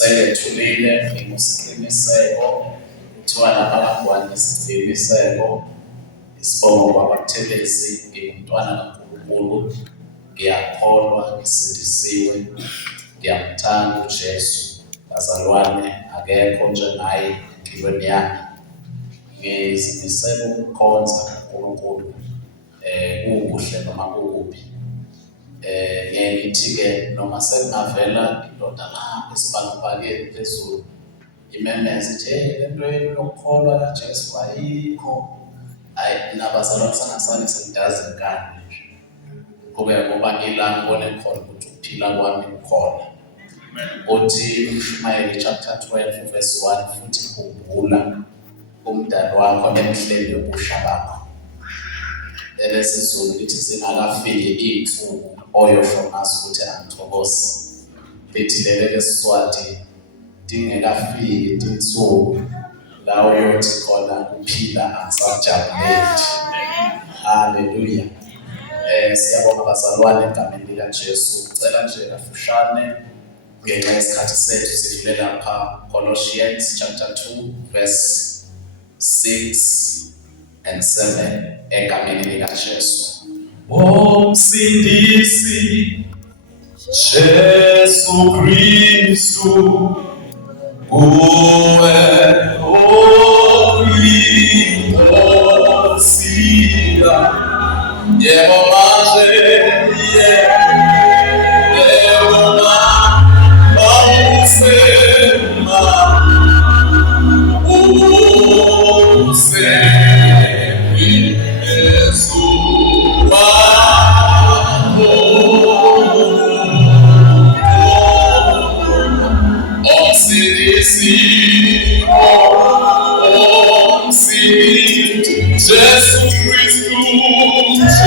selethulile ngosiqiniseko kuthiwa lapha kaGwani isiqiniseko isibongo kwabaThelezi ngumntwana kaNkulunkulu ngiyakholwa ngisindisiwe ngiyamthanda uJesu bazalwane akekho njengaye empilweni yami ngizimisela ukukhonza uNkulunkulu kukuhle noma kukubi ngithi-ke noma sekungavela indoda la esibhakabhakeni phezulu imemeze ithi lento yokukholwa kaJesu ayikho nabazalwane sangasane sengidazi ngani kube ngoba ngila ngibone khona ukuthi ukuphila kwami kukhona uthi uMshumayeli chapter 12 verse 1 futhi khumbula umdali wakho emhleni yobusha bakho elesizulu lithi zingakafiki iy'nsuku oyosho ngazo ukuthi angithokoze lithi leleke Siswati dingekafiki insuku la uyothi khona kuphila angisajabuleli. Haleluya. Siyabonga bazalwane egameni likaJesu. Ngicela nje kafushane ngenxa yesikhathi sethu sidlule lapha Colossians chapter 2 verse 6 and 7 egameni likaJesu. Msindisi Jesu Kristu uwe oyinkosia yebo manje Jesus Cristo, Jesus Cristo,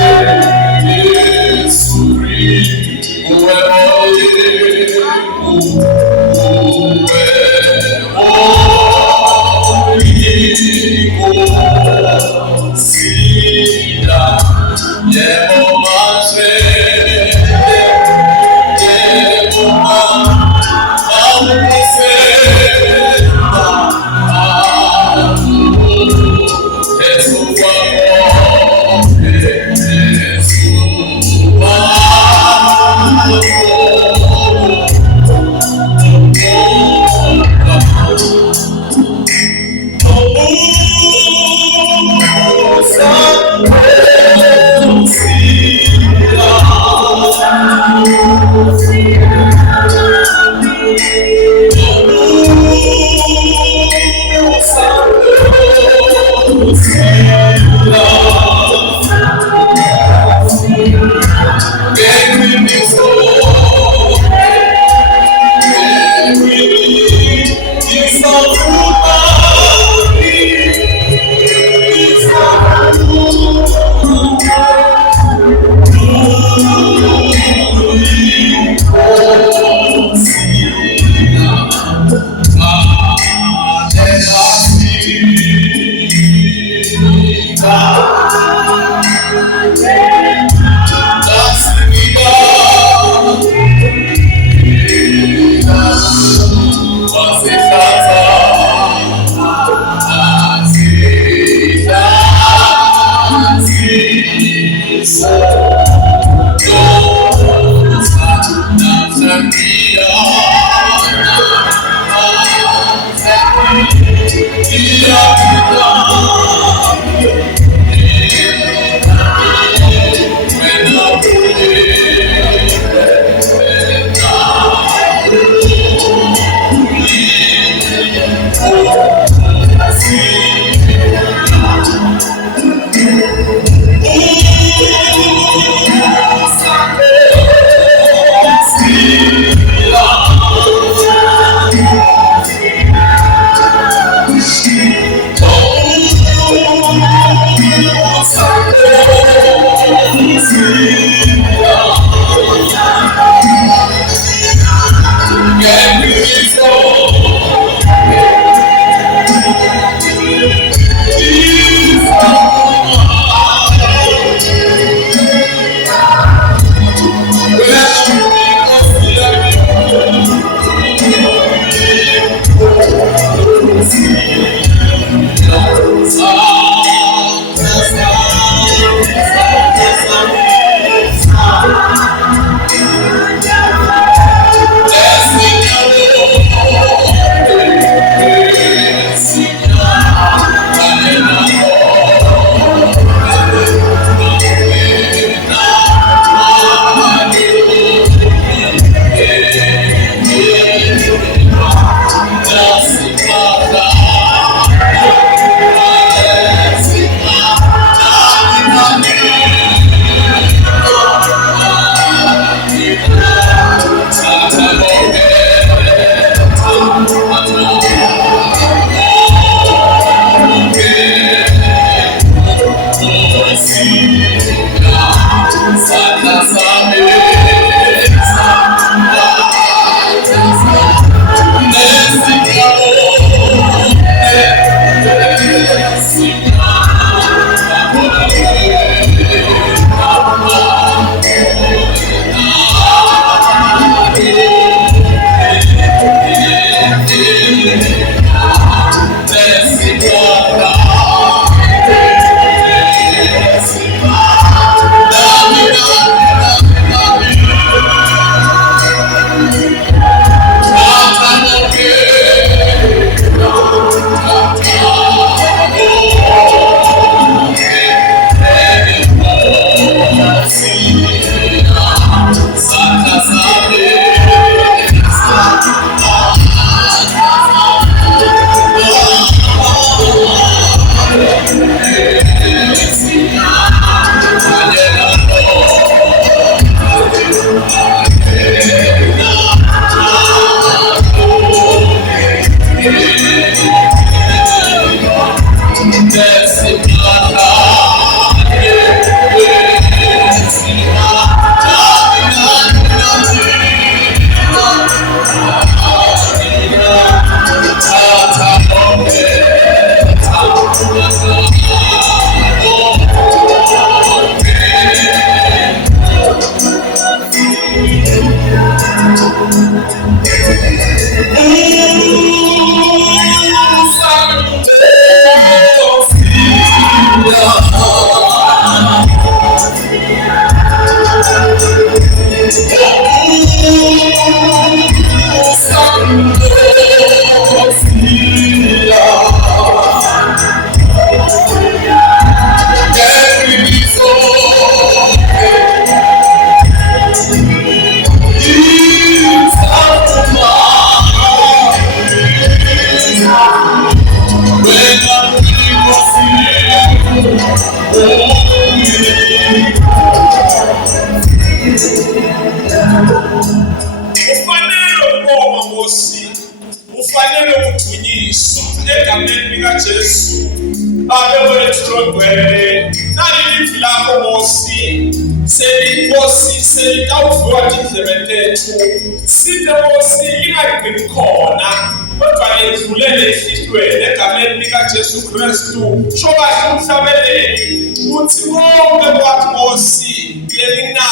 Jesu Kristu shoba umhlabeleli uthi bonke bakhosi yelina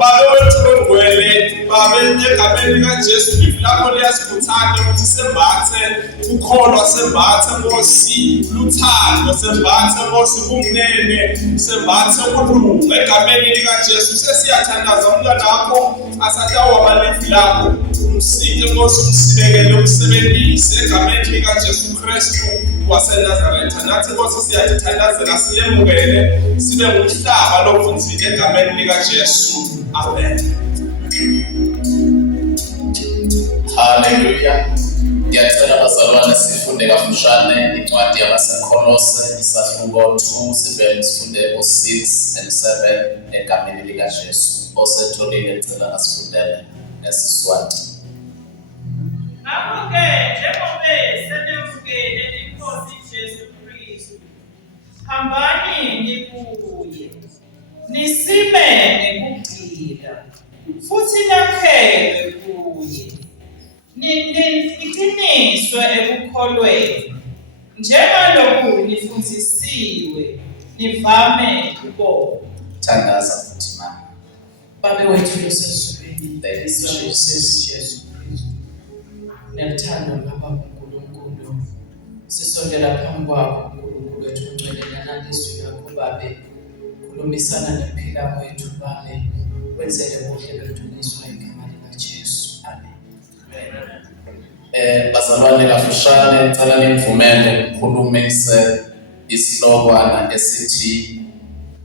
babe wethu ngwele babe egameni kaJesu lapho liyasikhuthaza ukuthi sembathe ukholwa sembathe Nkosi luthando sembathe Nkosi kumnene sembathe ukulunga egameni likaJesu sesiyathandaza umntwana wakho asatawa amalivi lakho umsike Nkosi umsibekele umsebenzise egameni likaJesu Kristu waseNazaretha nathi Nkosi siyathandazela siyemukele sibe ngumhlaba lovunzile egameni likaJesu amen. Hallelujah. Ngiyacela bazalwane sifunde kafushane incwadi yabaseKolose isahluko 2 sifunde u6 and 7 egameni likaJesu. Osetholile ngicela asifundele ngesiswati. Ngakho-ke njengoba senemukele iNkosi Jesu Kristu, hambani nikuye, nisimeme kugxila, futhi nakhelwe kuye. Niqiniswe ekukholweni, njengalokhu nifundisiwe, nivame ukubona. Thandaza futhi mama. Baba wethu osezulwini, Thank you, Jesus. Jesu Kristu. Ngiyathanda Baba uNkulunkulu. Sisondela phambi kwakho uNkulunkulu wethu ungcwele nalizwi lakho Babe. Khulumisana nempilo wethu Babe. Wenzele kuhle bedunyiswa igama likaJesu. Amen. Bazalwane kafushane ngicela nivumele ngikhulumise isihlokwana esithi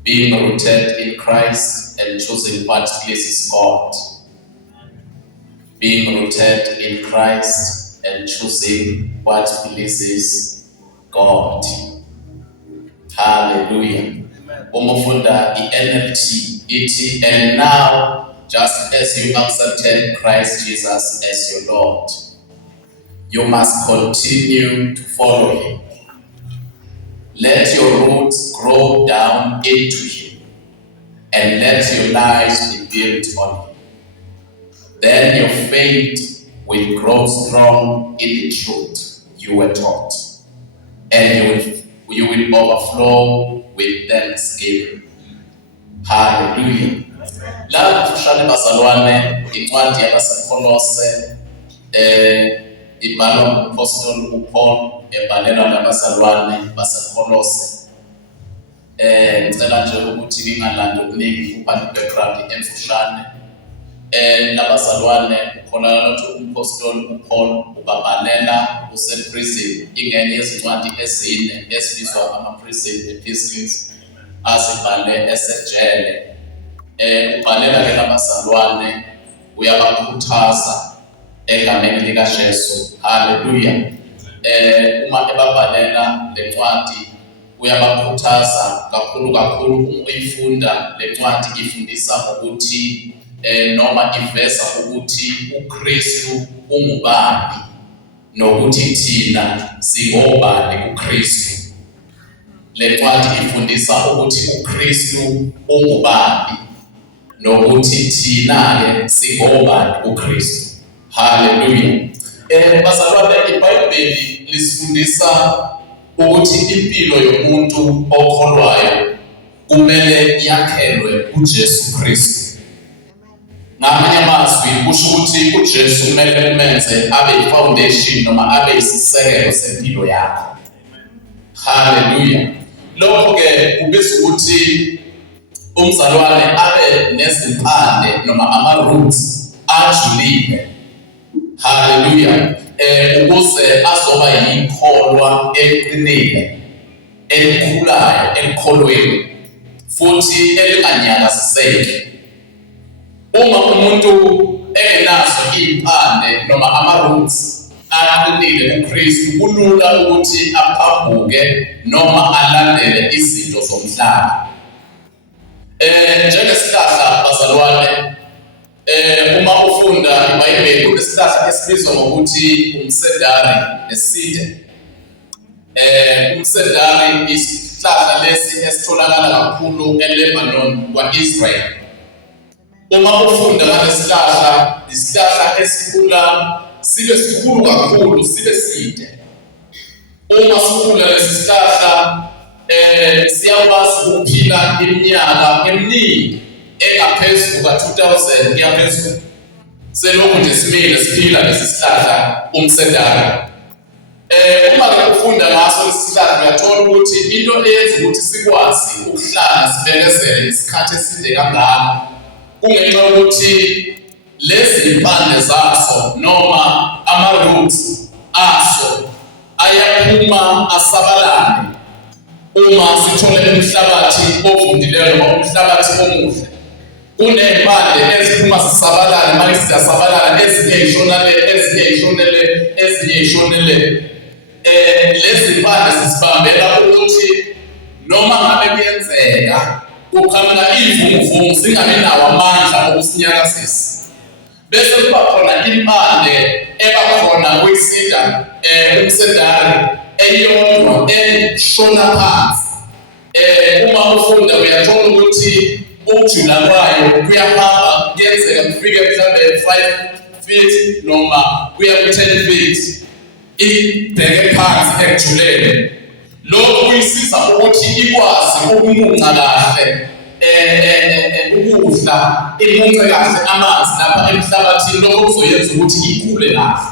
being rooted in Christ and choosing what pleases God. Being rooted in Christ and choosing what pleases God. Hallelujah. Umufunda iNLT iti and now just as you accepted Christ Jesus as your Lord, you must continue to follow him. Let your roots grow down into him and let your lives be built on him. Then your faith will grow strong in the truth you were taught, and you will overflow with thanksgiving. Hallelujah. La kufushane bazalwane incwadi yabaseKolose ibhalwa ngumapostoli uPaul ebhalela labazalwane baseKolose. Ngicela nje ukuthi lingalandi okuningi ubhale background emfushane. Labazalwane ukholakala ukuthi umpostoli uPaul ubabhalela useprison ingenye yezincwadi ezine esibizwa ama-prison epistles azibhale esejele. Ubhalela ke labazalwane uyabakhuthaza egameni likaJesu. Hallelujah. Uma ebabhalela le ncwadi uyabakhuthaza kakhulu uyifunda le ncwadi ifundisa ngokuthi noma iveza ukuthi uKristu ungubani. nokuthi thina singobani kuKristu. Le ncwadi ifundisa ukuthi uKristu ungubani nokuthi thina-ke singobani kuKristu. Haleluya. Bazalwane, iBhayibheli lisifundisa ukuthi impilo yomuntu okholwayo kumele yakhelwe kuJesu Kristu. Ngamanye amazwi kusho ukuthi uJesu kumele umenze abe i-foundation noma abe isisekelo sempilo yakho. Haleluya. Lokho-ke kubizwa ukuthi umzalwane abe nezimpande noma ama-roots ajulile. Haleluya. Ukuze azoba yikholwa eqinile, elikhulayo ekholweni, futhi elinganyakaziseki. Uma umuntu engenazo iy'mpande noma ama-roots aqinile kuKristu, kulula ukuthi aphambuke noma alandele izinto zomhlaba. Njengesihlahla, bazalwane, uma ufunda iBhayibheli kunesihlahla esibizwa ngokuthi umsedari neside. Umsedari isihlahla lesi esitholakala kakhulu eLebanon kwa-Israel. Uma ufunda ngalesihlahla, isihlahla esikhula sibe sikhulu kakhulu, sibe side. Uma sikhula lesi sihlahla siyakwazi ukuphila iminyaka eminingi engaphezulu ka-2000 kuya phezulu. Selokhu nje simile siphila lesi sihlahla umsedari. Uma-ke ufunda ngaso lesi sihlahla uyathola ukuthi into eyenza ukuthi sikwazi ukuhlala sibekezele isikhathi eside kangaka kungenxa yokuthi lezi impande zaso noma ama-roots aso ayaphuma asabalale uma sithole umhlabathi ovundileyo noma umhlabathi omuhle. Kuney'mpande eziphuma zisabalale, manje ziyasabalala, ezinye y'shonale, ezinye y'shonele. Lezi mpande zisibambela ukuthi noma ngabe kuyenzeka kuqhamuka iy'vunguvungu zingabi nawo amandla okusinyakazisa. Bese kuba khona impande ebakhona kuyisida umsedari eyodwa eshona phansi. Uma ufunda uyathola ukuthi ukujula kwayo kuyahamba, kuyenzeka kufike mhlawumbe 5 feet noma kuya ku-10 feet. Ibheke phansi ekujuleni. Lokhu kuyisiza ukuthi ikwazi ukumunca kahle ukudla, imunce kahle amanzi lapha emhlabathini, lokho kuzoyenza ukuthi ikhule kahle.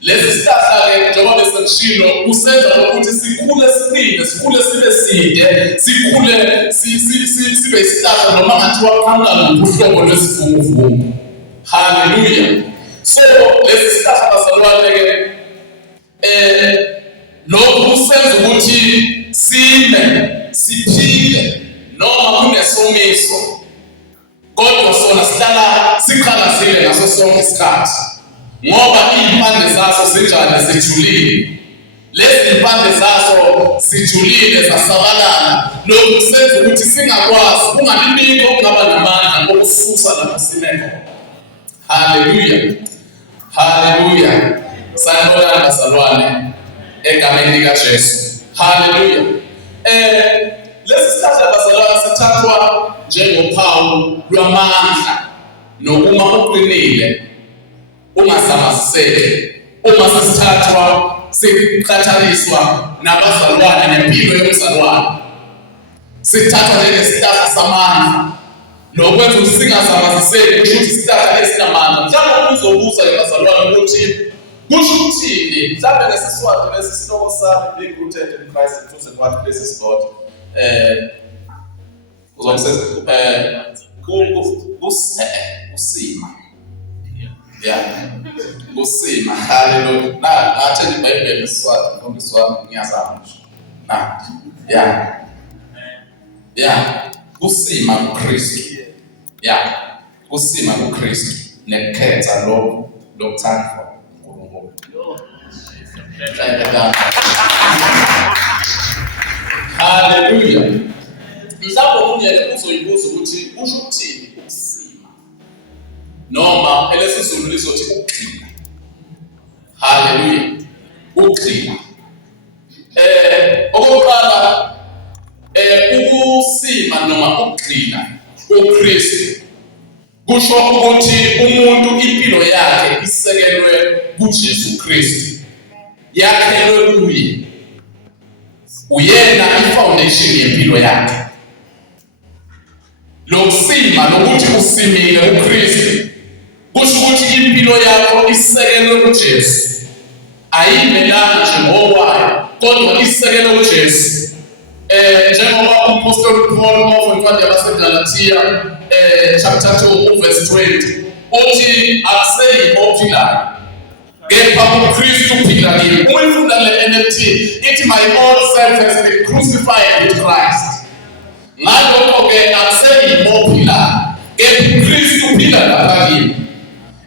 Lesi sihlahla-ke njengoba besengishilo kusenza ukuthi sikhule siqine, sikhule sibe side, sikhule sibe isihlahla noma ngathiwa kuqhamuka ngohlobo lwesivunguvungu. Haleluya. So lesi sihlahla, bazalwane-ke, lokhu kusenza ukuthi sime, siphile noma kunesomiso, kodwa sona sihlala siqhakazile ngaso sonke isikhathi ngoba iy'mpande zaso zinjani, zijulile. Lezi mpande zaso zijulile, zasabalala. Lokhu kusenza ukuthi singakwazi, kungabibikho okungaba namandla okususa lapho sinekhona. Haleluya. Haleluya. Sanibonani bazalwane egameni likaJesu. Haleluya. Lesi sihlahla, bazalwane, sithathwa njengophawu lwamandla nokuma uqinile, ungasamaziseki. Uma sesithathwa siqhathaniswa nabazalwane nempilo yomzalwane, sithathwa njengesihlahla samandla nokwenza ukuthi singasamaziseki, kusho ukuthi isihlahla esinamandla. Mhlawumbe uzobuza bazalwane ukuthi kusho ukuthini, mhlawumbe ngesiswati lesi sihloko sami, being rooted in Christ and chosen what pleases God. Kusima. Yeah. Kusima. Haleluya. Ngathi iBhayibheli isiswati, ngombe iswati ngiyazama nje. Yeah. Yeah. Kusima kuKristu. Yeah. Kusima kuKristu nekukhetha lokuthandwa nguNkulunkulu. Haleluya. Mhlawumbe omunye uzoyibuza ukuthi kusho ukuthini ukusima, noma elesizulu lizothi ukuqina. Haleluya. Ukugcina. Okokuqala ukusima noma ukugcina uKristu kusho ukuthi umuntu impilo yakhe isekelwe kuJesu Kristu. Yakhelwe kuye. Uyena ifoundation yempilo yakhe. Lokusima nokuthi usimile uKristu kusho ukuthi impilo yakho isekelwe kuJesu. Ayimelana nje ngokwayo kodwa isekelwe kuJesu. Njengoba umpostoli Paul ngofonkwathi yabaseGalatia chapter 2 verse 20 uthi akuseyibo ophilayo kepha uKristu uphila kimi. Uma ifunda le NLT ithi my old self has been crucified with Christ. Ngalokho-ke akuseyibo ophilayo kepha uKristu uphila lapha kimi.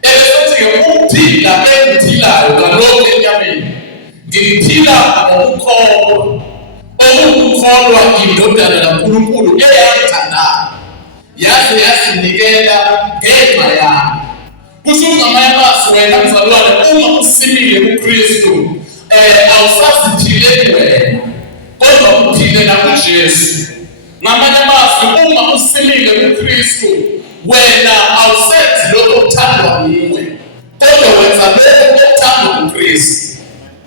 Esethi-ke ukuphila engiphilayo ngalokho enyameni ngiphila ngokukholwa. Ukukholwa indodana kaNkulunkulu eyayithandayo yaze yasinikela ngenxa yami. Kusho ngamanye amazwi wena mzalwane uma usimile kuKristu awusaziphileli wena kodwa uphilela kuJesu. Ngamanye amazwi uma usimile kuKristu wena awusenzi lokho okuthandwa nguwe kodwa wenza lokho okuthandwa nguKristu.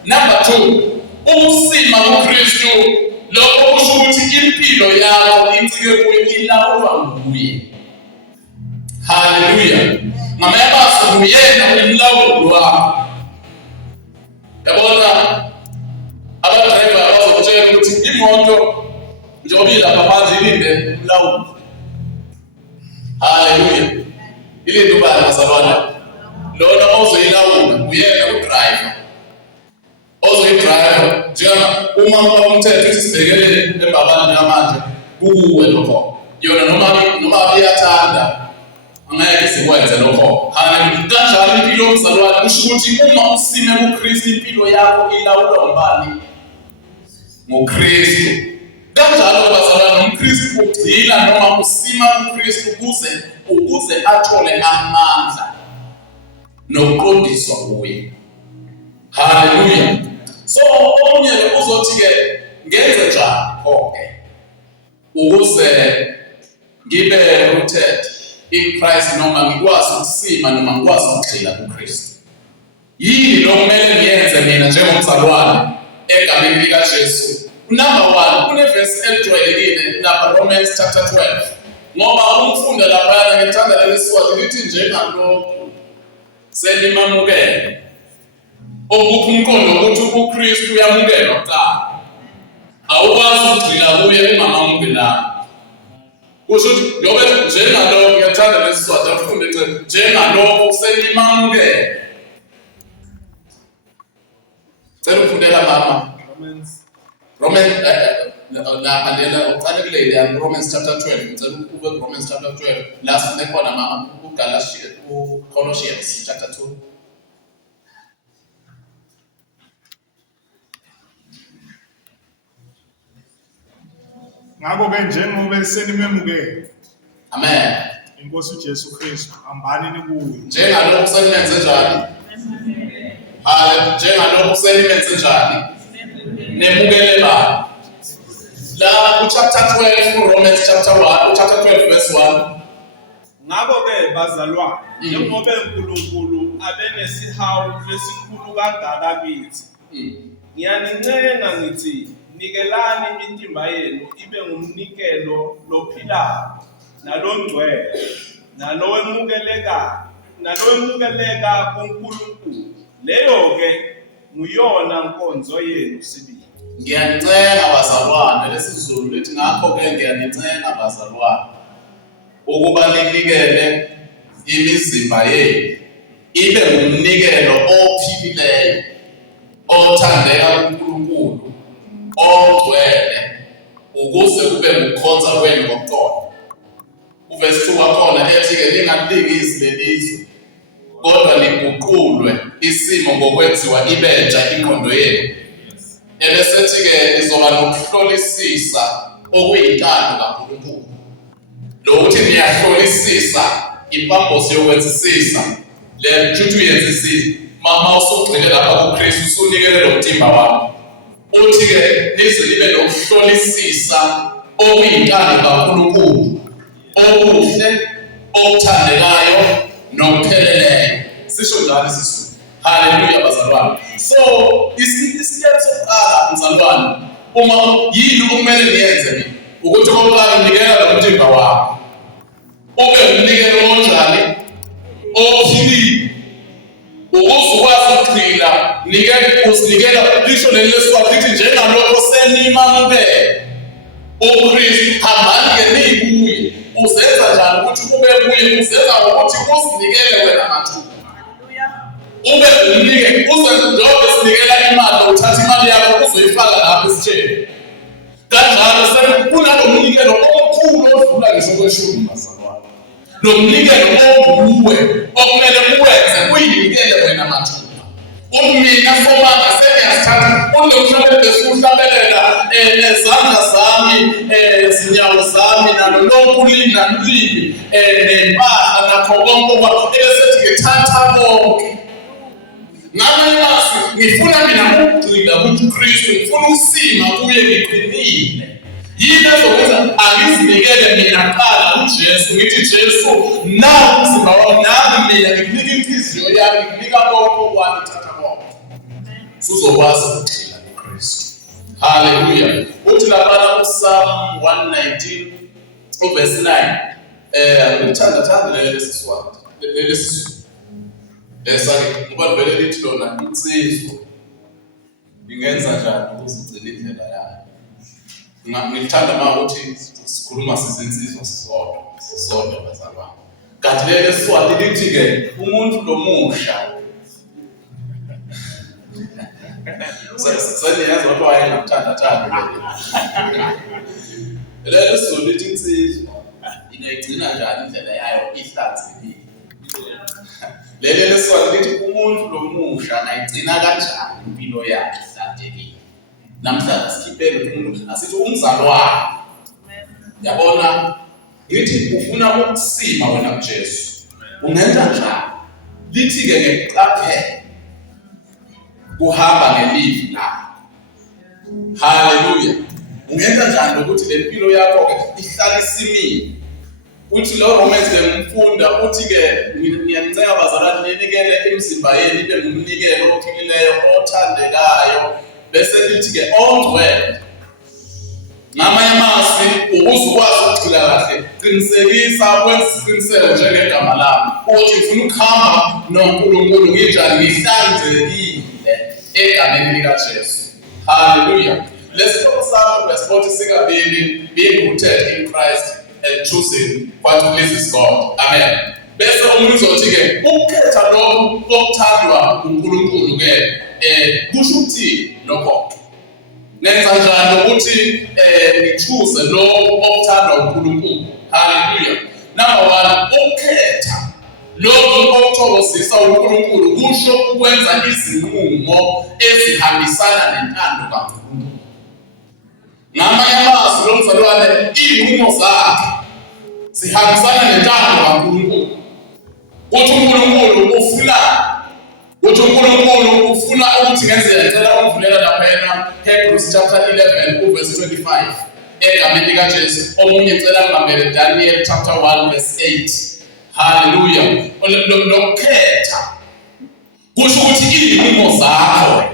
Number 2, ukusima kuKristu lokho kusho ukuthi impilo yakho incike kuye, ilawulwa nguye. Haleluya. Ngamanye amazwi uyena umlawuli wakho. Yabona abadriver bazokutshela ukuthi imoto njengoba ilapha phansi ilinde umlawuli. Haleluya. Ilinde ubani bazalwane? Lona ozoyilawula uyena udriver. Ozoyidriver njengoba uma umthetho isibhekele embabani namanje kuwe lokho. Yona noma iyathanda angeke sikwenze lokho. Haleluya. Kanjalo impilo yomzalwane kusho ukuthi uma usime kuKristu impilo yakho ilawulwa ngubani? NguKristu. Kanjalo bazalwane uMkristu ugcina noma usima kuKristu ukuze athole amandla nokuqondiswa kuye. Haleluya. So omunye uzothi-ke ngenze njani konke ukuze ngibe rooted in Christ noma ngikwazi ukusima noma ngikwazi ukugxila kuKristu. Yini lo kumele ngiyenze mina njengomzalwane egameni likaJesu? Number 1, kuneverse elijwayelekile lapha Romans chapter 12. Ngoba umfunda lapha ngithanda leli swati lithi njengalokhu senimamukele. Okukho umqondo ukuthi uKristu uyamukelwa kuqala. Awukwazi ukugxila kuye ungamamukela. Kusho ukuthi njobe njengalokho ngiyathanda lesi swati afunde njengalokho senimamukele. Cela ufundela mama. Romans lapha lela uqale kuleli ya Romans chapter 12. Ngicela ube Romans chapter 12 la sine khona mama uGalatia uColossians chapter 2. Ngakho-ke njengoba senimemukele. Amen. Inkosi uJesu Kristu hambani kuye. Njengalokho senimenze njani? Njengalokho senimenze njani? Nemukele bani? La chapter 12 Romans chapter 1 chapter 12 verse 1. Ngakho-ke bazalwane njengoba uNkulunkulu abenesihawu lesikhulu kangaka kithi ngiyanincenga ngithi nikelani imitimba yenu ibe ngumnikelo lophilayo nalongcwele nalowemukeleka kuNkulunkulu. Leyo-ke nguyona nkonzo yenu sibili. Ngiyanicela bazalwane lesizulu lithi ngakho-ke ngiyanicela bazalwane ukuba ninikele imizimba yenu ibe ngumnikelo ophilileyo othandeka kuNkulunkulu ongcwele ukuze kube ukukhonza kwenu ngokuqonda. Uverse 2 wakhona ethi-ke lingalingisi lelizwe kodwa liguqulwe isimo ngokwenziwa ibentsha ingqondo yenu. Ebesethi-ke lizoba nokuhlolisisa okuyintando kaNkulunkulu. Lokuthi niyahlolisisa impambosi yokwenzisisa le kusho ukuthi uyenzisile mama usugcile lapha kuKristu usunikele lo mtimba wakho uthi-ke lize libe nokuhlolisisa okuyinkani kaNkulunkulu okuhle okuthandekayo nokupheleleyo sisho njalo isizulu. Haleluya bazalwane. So isiyelo sokuqala mzalwane uma yini okumele niyenze mina ukuthi okokuqala unikela lo mtimba wakho ube umnikelo onjani ophilile ukuze ukwazi ukugcina usinikela lisho leli leswathi lithi njengalokho senimamukele uKristu hambani-ke niyikuye uzenza njani ukuthi ube kuye uzenza ngokuthi uzinikele wena mathupha ube umnikelo uzenza njengoba sinikela imali uthatha imali yakho uzoyifaka lapha esitsheni kanjalo sekunalo mnikelo omkhulu odlula ngisho kweshumi bazalwane. Lo mnikelo onguwe okumele uwenze uyinikele wena mathupha mina somanga sengiyasithatha unomhlabele besuhlabelela ezandla zami zinyawo zami nalo lonke ulimi nalulimi nempahla nakho konke esethi ngethatha konke ngamanye amazwi ngifuna mina ukugxila kuKristu ngifuna ukusima kuye ngiqinile yini ezokwenza angizinikele mina kuqala kuJesu ngithi Jesu nawu umzimba wami nami mina ngikunika inhliziyo yami ngikunika konke okwami thatha konke uzokwazi ukugxila kuKristu. Haleluya. Uthi lapha uPsalm 119 verse 9 ngithanda lesiswati lesizulu lesake ngoba vele lithi lona insizwa ingenza njani ukuzigcina indlela yayo. Ngithanda ukuthi sikhuluma sizinsizwa sisodwa bazalwane. Kanti leli lesiswati lithi-ke umuntu lomusha seniyazi ukuthi wayengamthanda leli sizulu lithi insizwa ingayigcina njani indlela yayo ihlanzekile. Leli lesiswati lithi umuntu lomusha angayigcina kanjani impilo yakhe ihlanzekile. Namhlanje sikhiphele umuntu asithi umzalwane yabona lithi ufuna ukusima wena kuJesu ungenza njani lithi-ke ngekuqaphela kuhamba ngelivi lakho. Haleluya. Ungenza njani ukuthi le mpilo yakho-ke ihlale isimile uthi lo Romans ngimfunda uthi-ke ngiyanicela bazalwane ninikele imizimba yenu ibe ngumnikelo ophilileyo othandekayo bese lithi-ke ongcwele. Ngamanye amazwi ukuze ukwazi ukugxila kahle qinisekisa wenza isiqiniseko njengegama lami ukuthi ufuna ukuhamba noNkulunkulu nginjani ngihlanzekile egameni likaJesu. Haleluya. Lesihloko sami besibothi sikabili being rooted in Christ and choosing what pleases God. Amen. Bese umuntu uzothi-ke ukukhetha lokho okuthandwa uNkulunkulu-ke kusho ukuthi lokho nenza njani ukuthi ngichoose lokho okuthandwa uNkulunkulu. Haleluya. Number 1 ukukhetha lokho okuthokozisa uNkulunkulu kusho ukwenza izinqumo ezihambisana nentando kaNkulunkulu. Ngamanye amazwi lo mzalwane iy'nqumo zakhe zihambisana nentando kaNkulunkulu. Uthi uNkulunkulu ufuna ukuthi ngenzeka ngicela ungivulela laphana Hebrews chapter 11 verse 25 egameni likaJesu. Omunye ngicela ngibambele Daniel chapter 1 verse 8. Haleluya. Lokukhetha kusho ukuthi iy'nqumo zakho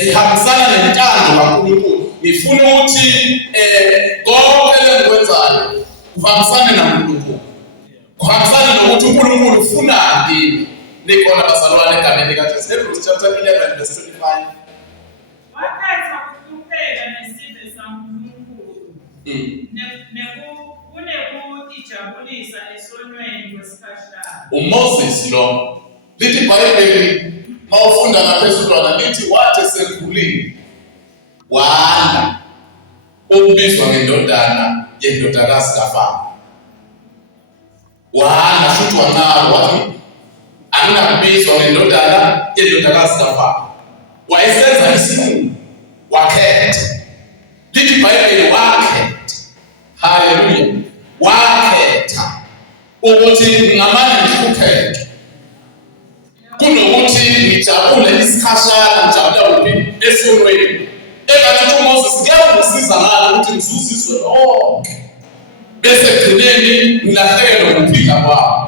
zihambisana nentando kaNkulunkulu. Ngifuna ukuthi konke engikwenzayo kuhambisane naNkulunkulu, kuhambisane nokuthi uNkulunkulu ufunani. Nikhona bazalwane egameni likaJesu. Hebrews chapter 11 verse 25. Wakhetha ukupheka nesizwe saNkulunkulu kunekujabulisa esonweni kwesikhashana. uMoses lo lithi iBhayibheli mawufunda ngaphezudlwana lithi wathi esekhulile wanda ukubizwa ngendodana yendodakazi kaFaro. Wanda futhi wanqaba wathi angingabizwa ngendodana yendodakazi kaFaro. Wayesenza isinqumo wakhetha. Lithi iBhayibheli wakhetha. Haleluya. Wakhetha ukuthi ngamanye ngikhethe kunokuthi ngijabule isikhashana ngijabula kuphi esonweni. Engathi uMoses kuyangisiza ngalo ukuthi ngizuziswe lonke bese egcineni ngilahlekelwe ukuphila kwami.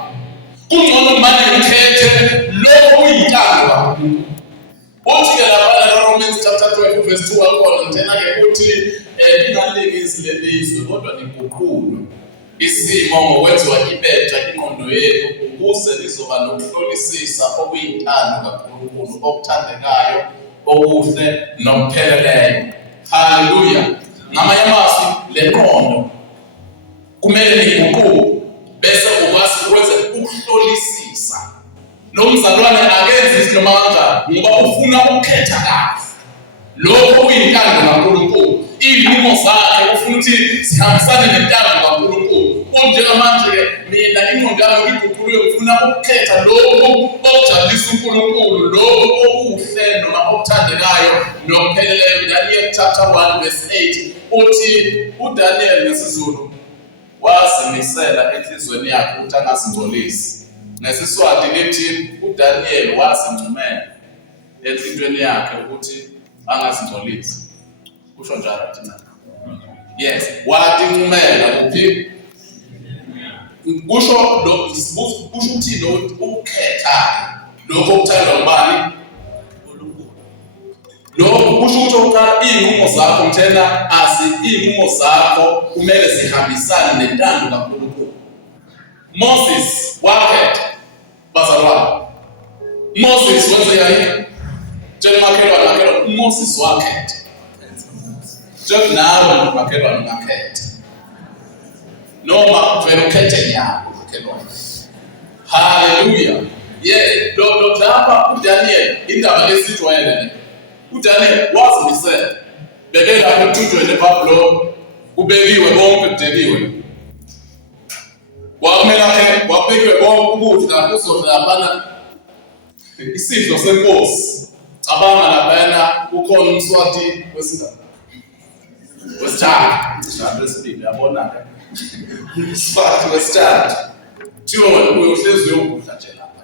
Kungcono manje ngikhethe lokho kuyintando kakhulu. Uthi-ke lapha Romans chapter 12 verse 2 wakhona njena-ke ukuthi lingalekisi lelizwe kodwa niguqulwe isimo ngokwenziwa ibetha ingqondo yenu ukuze lizoba nokuhlolisisa okuyintando kakhulunkulu okuthandekayo okuhle nokupheleleyo. Haleluya. Ngamanye amazwi le ngqondo kumele niguqulwe bese ukwazi ukwenza ukuhlolisisa. Lo mzalwane akenzi izinto noma kanjani ngoba ufuna ukukhetha kahle lokho kuyintando kaNkulunkulu. Iy'nqumo zakhe ufuna ukuthi zihambisane nentando kaNkulunkulu. Njengamanje-ke mina ingqondo yami ngiguquliwe ngifuna ukukhetha lokhu okujabulisa uNkulunkulu, lokhu okuhle noma okuthandekayo nokupheleleyo. Daniel chapter 1 verse 8 uthi uDaniel ngesiZulu wazimisela enhlizweni yakhe ukuthi angazingcolisi. NgesiSwati lithi uDaniel wazincumela enhlizweni yakhe ukuthi angazingcolisi. Kusho njalo thina. Yes, watincumela kuphi? Kusho ukuthi lo ukukhetha lokho okuthandwa ubani? uNkulunkulu. Lokho kusho ukuthi oqala iy'nqumo zakho mthena iy'nqumo zakho kumele zihambisane nentando kaNkulunkulu. Moses wakhetha bazalwane. Moses wenze yini? Njengomakhelwane uMoses wakhetha. Nawe makhelwane ungakhetha. Noma vele ukhethe nyalo makhelwane. Haleluya. Yes, lapha uDaniel indaba esijwayele. uDaniel wazimisela. Bekela ukuthunjwe eBabylon kubekiwe konke kudekiwe. Kwabekiwe konke ukudla kuzodla laphana isidlo senkosi. Cabanga laphana ukhona uMswati wesindaba. Wesithathu wesibili yabona-ke. Umswati wesithathu. Kuthiwa uyohlezi uyokudla nje lapha.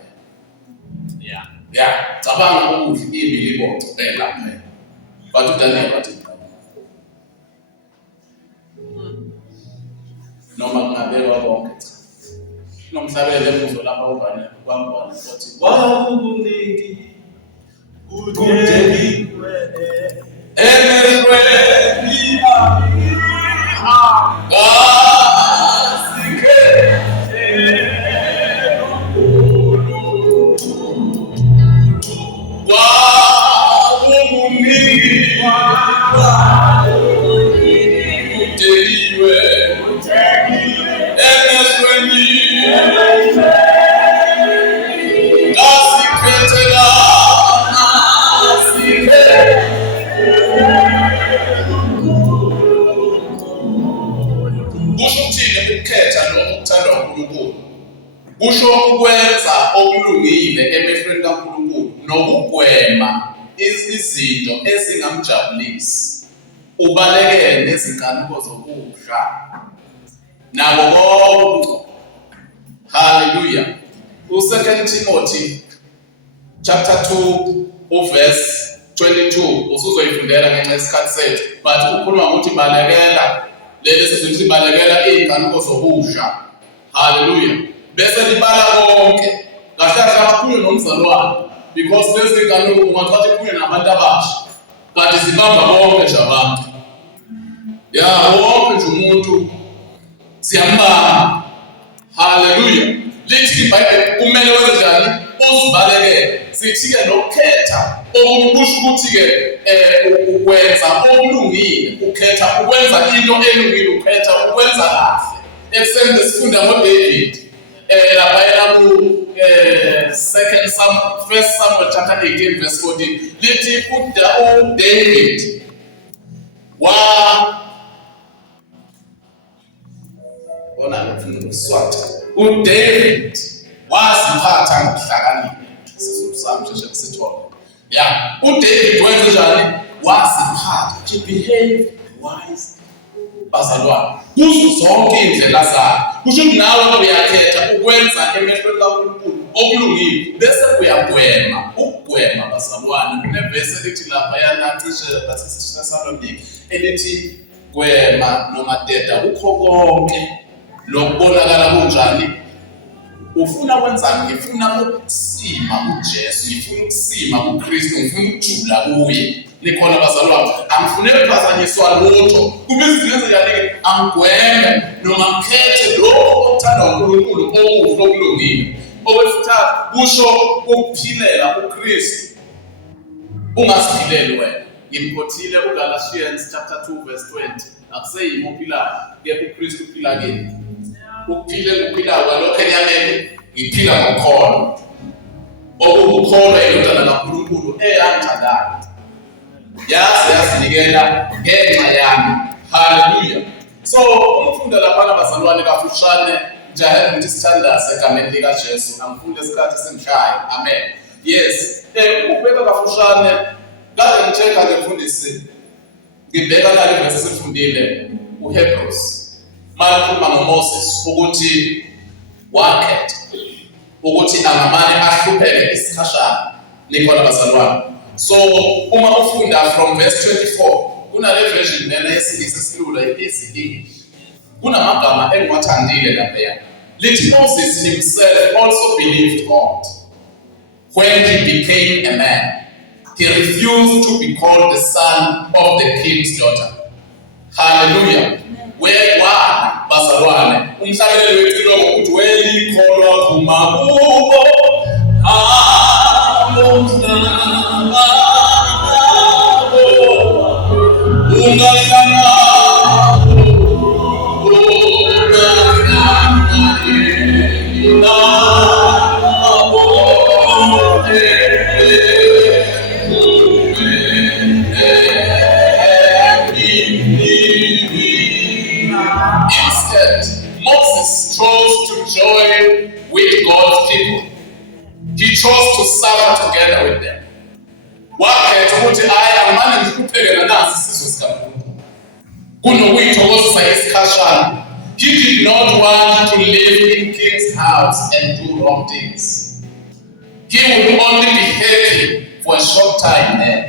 Yeah, cabanga ukudla ibili bonke lapha. But uDaniel wathi noma kungabekwa konke. Nomhlabele embuzo lapha ubani kwambona ukuthi wakukuningi kudekiwe emehlweni ami kusho ukwenza okulungile emehlweni kaNkulunkulu nokugwema izinto ezingamjabulisi. Ubalekele nezinkanuko zokudla nabo konke. Haleluya. U2 Timothy chapter 2 verse 22 usuzoyifundela ngenxa yesikhathi sethu, but ukhuluma ukuthi balekela leli sizothi balekela iy'nkanuko zokudla. Haleluya. Bese libala konke kahle kakhulu nomzalwane because lezi nkanuko ungathathi kuye nabantu abasha kanti zibamba bonke nje abantu. Wonke nje umuntu siyambamba. Haleluya. Lithi iBhayibheli kumele wenze njani? Uzibalekele. Sithi-ke nokukhetha okusho ukuthi-ke ukwenza okulungile, ukhetha ukwenza into elungile, ukhetha ukwenza kahle. Ekuseni sifunda ngoDavid lapha ku 1 Samuel chapter 18 verse 14 lithi uDavid uDavid waziphatha ngokuhlakanipha. Sizosami sheshe kusithole. uDavid wenze njani? Waziphatha. He behaved wisely. Bazalwane, kuzo zonke indlela zakhe. Kusho ukuthi nawe uyakhetha ukwenza emehlweni kaNkulunkulu okulungile bese uyagwema. Ukugwema bazalwane kunevesi elithi lapha yanacishe basesithesalonika elithi gwema noma deda kukho konke lokubonakala kunjani. Ufuna kwenzani? Ngifuna ukusima uJesu, ngifuna ukusima kuKristu, ngifuna ukujula kuye. Nikhona bazalwane, angifune ukuphazanyiswa lutho. Kube izinto kanike angigweme noma ngikhethe lokho okuthanda uNkulunkulu okuhle okulungile. Okwesithathu kusho ukuphilela uKristu. Ungaziphileli wena. Ngimkhothile uGalatians chapter 2 verse 20. Akuseyi uphilayo, ke uKristu uphila kini. Ukuphile nguphilayo kwalokho enyameni ngiphila ngokholo. Okukholo indodana kaNkulunkulu eyangithandayo. Yazinikela ngenxa yami. Hallelujah. So umfunda lapha bazalwane kafushane njahe ukuthi sithandaze egameni lika Jesu. Angifunda isikhathi sengishaya. Amen. Yes. Ukubeka kafushane kade ngitsheka ke mfundisi. Ngibeka la ivesi sifundile uHebrews. Makhuluma ngoMoses ukuthi wakhetha ukuthi angamane ahlupheke isikhashana. Nikhona bazalwane. So uma ufunda from verse 24 kunale version lena yesilisa esilula easy English. Kunamagama engiwathandile lapha. Lithi Moses himself also believed God. When he became a man, he refused to be called the son of the king's daughter. Hallelujah. Wekwana bazalwane umhlabelelo wethu ukuthi welikholwa kuma kubo amomhlaba ungahlanga Instead, Moses chose to join with God's people. He chose to suffer together with them. Wakhetha ukuthi ayamane ngikuphekela nasi isizwe sikaNkulunkulu. Kunokuyithokozisa isikhashana. He did not want to live in king's house and do wrong things. He would only be happy for a short time there.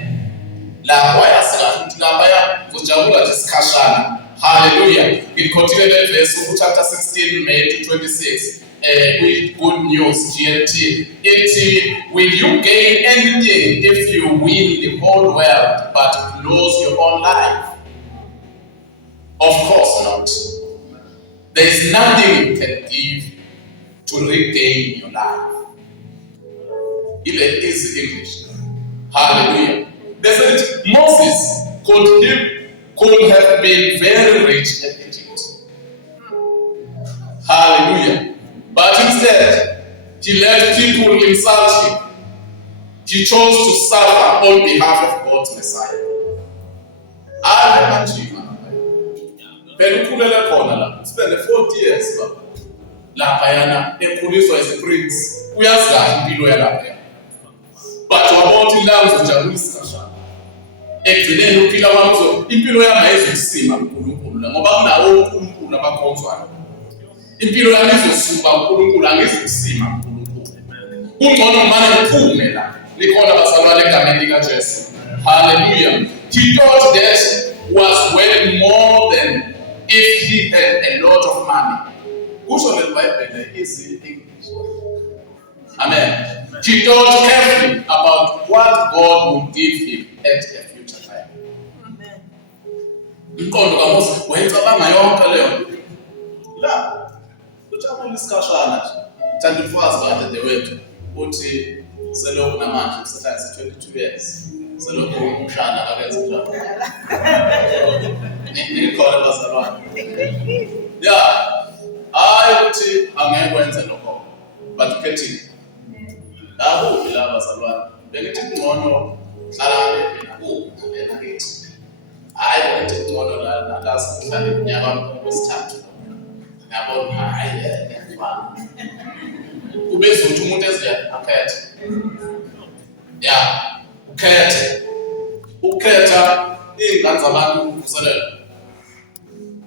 Lapho yasikahle ukuthi lapha kujabula nje isikhashana. Hallelujah. We continue that verse chapter 16, May to 26. With good news, GLT. Will you gain anything if you win the whole world but lose your own life? Of course not. There is nothing you can give to regain your life. Even easy English. Hallelujah. They said Moses could have been very rich in Egypt. Hallelujah. But instead, he left people insulting. He chose to suffer on behalf of God's Messiah. I remember you. Spend 40 years lapha ekhuliswa isiprince uyazazi impilo yalapha. But wabothi lanzo jabulisa kashana. Ekugcineni uphila kwamzo impilo yami ayizokusima uNkulunkulu ngoba kunawo uNkulunkulu abakhonzwayo. Impilo yami izosuka uNkulunkulu angizokusima uNkulunkulu. Kungcono manje ngiphume la. Likhona bazalwane egameni lika Jesu. Hallelujah. He thought that was worth more than if he had a lot of money. Kusho le Bible is English. Amen. He thought carefully about what God would give him at a future time. Amen. Inkondo kaMoses wayicabanga yonke leyo. La. Kujabula isikhashana nje. Thanda ukwazi kade dewethu uthi selokhu namanje kusehlangise 22 years. Selokhu umshana akenze njalo. Nikhona bazalwane. Yeah. Hayi ukuthi angekwenze lokho. But ukhethile. Lapho la bazalwane. Bengithi ngcono hlala mina kuphela kithi. Hayi ukuthi ngcono la lasihlala iminyaka wesithathu. Yabona hayi ngiyafana. Ubese uthi umuntu eziya akhethe. Yeah. Ukhetha ingane zabantu ukuvuselela.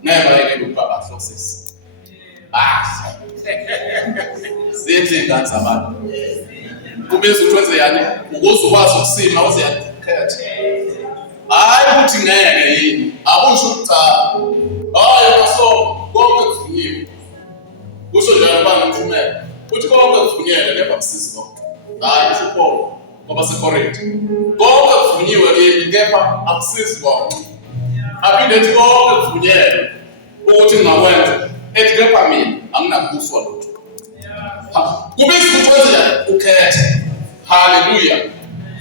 Never again ukubaba flosses. Zinhle ingane zabantu. Kubizwa ukuthi wenze yani ukuze ukwazi ukusima uziyakhetha. Hayi ukuthi ngeke yini. Akusho ukuthi cha. Hayi kaso konke kufunyiwe. Kusho nje abantu umphumela. Uthi konke kufunyiwe kepha kusizi konke. Hayi kusho Paul ngoba seCorinthe. Konke kufunyiwe kimi kepha akusizi konke. Aphinde ethi konke kufunyiwe ukuthi ngingakwenza. Ethi kepha mina anginakubuswa lutho. Kubizwa ukuthi wenze ukhethe. Hallelujah.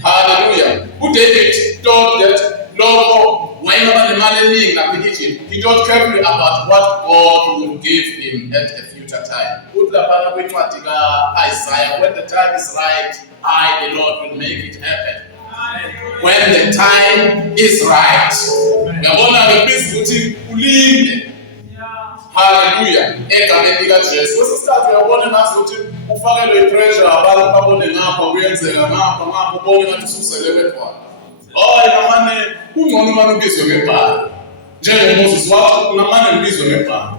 Hallelujah. uDavid told that lokho wayengaba nemali eningi lapha eEgypt. He thought carefully about what God would give him at a future time. Uthi lapha kwincwadi kaIsaiah, when the time is right, I, the Lord, will make it happen. When the time is right. Uyabona kubizwa ukuthi ulinde. Hallelujah. Egameni likaJesu. Kwesithathu uyabona ngathi ukuthi ufakelwe ipressure abantu babone ngapha kuyenzeka ngapha ubone ngathi ususele wedwa. Namane ungcono manje ubizwe ngebhala. NjengoMoses wathi namane ubizwe ngebhala.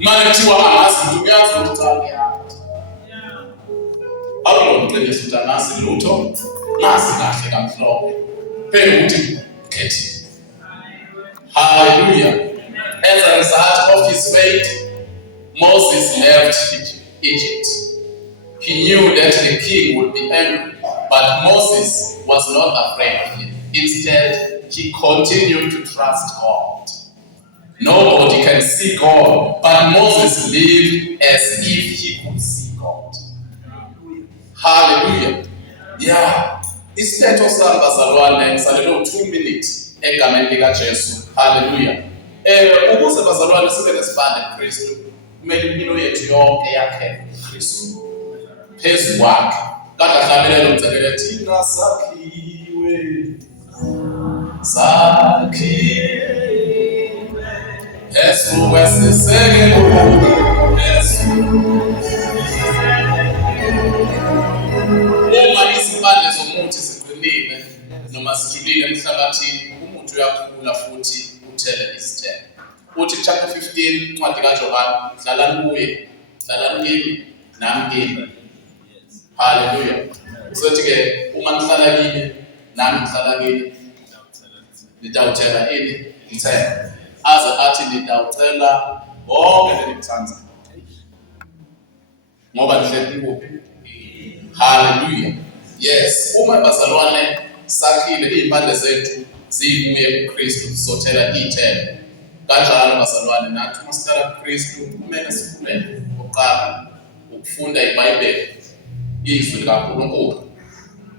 Manje kuthiwa angazi ukuthi uyazi ukuthi angiyazi. Awuqinisa ukuthi angazi lutho, ngazi kahle kamhlophe. Phela ukuthi khethi. Hallelujah. As a result of his faith, Moses left Egypt. He knew that the king would be angry, but Moses was not afraid of him. Instead, he continued to trust God. Nobody can see God, but Moses lived as if he could see God. Hallelujah. Yeah. Isithetho sami bazalwane ngisalele 2 minutes egameni likaJesu. Hallelujah. Ukuze bazalwane sibe nesibande kuKristu, kumele impilo yethu yonke yakhe uKristu. Phezu kwakhe. Kade ahlabelela umthelelo thina sakhiwe. Yesu wesisekelo. Yesu. Uma izimpande zomuthi ziqinile noma sijulile emhlabathini, umuthi uyakhula futhi uthele izithelo. Uthi chapter 15 incwadi kaJohane, hlalani kuye, hlalani kimi, nami kini. Hallelujah. Usothi-ke uma nihlala kini, nami ngihlala kini, nitawuthela ini? Ithelo. Aze athi nitawucela bonke enikuthanda. Ngoba nihleli kuphi? Hallelujah. Yes. Uma bazalwane sakhile iy'mpande zethu zibuye kuKristu sizothela iy'thelo. Kanjalo bazalwane nathi uma sihlala kuKristu kumele sikhulele okokuqala ukufunda iBhayibheli, izwi likaNkulunkulu,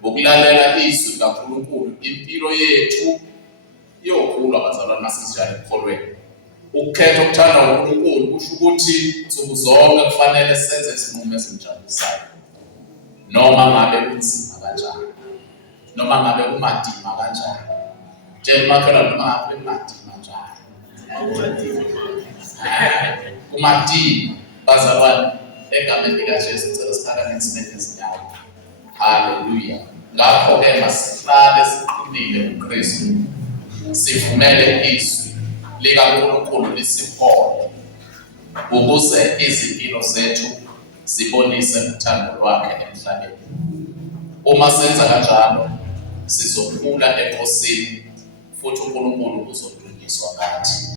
ukulalela izwi likaNkulunkulu. Impilo yethu iyokhula bazalwane masizijale ekukholweni. Ukukhetha ukuthanda uNkulunkulu kusho ukuthi nsuku zonke kufanele senze izinqumo ezinjabulisayo. Noma ngabe kunzima kanjani, noma ngabe kumadima kanjani. Njengomakhelwa noma ngabe kumadima kanjani. Kumadima bazalwane egameni likaJesu sicela siphakame isineke ezinyawo. Hallelujah. Ngakho-ke masihlale siqinile kuKristu. Sivumele izwi likaNkulunkulu lisiphole ukuze izimpilo zethu zibonise uthando lwakhe emhlabeni. Uma senza kanjalo sizokhula eNkosini futhi uNkulunkulu uzodunyiswa ngathi.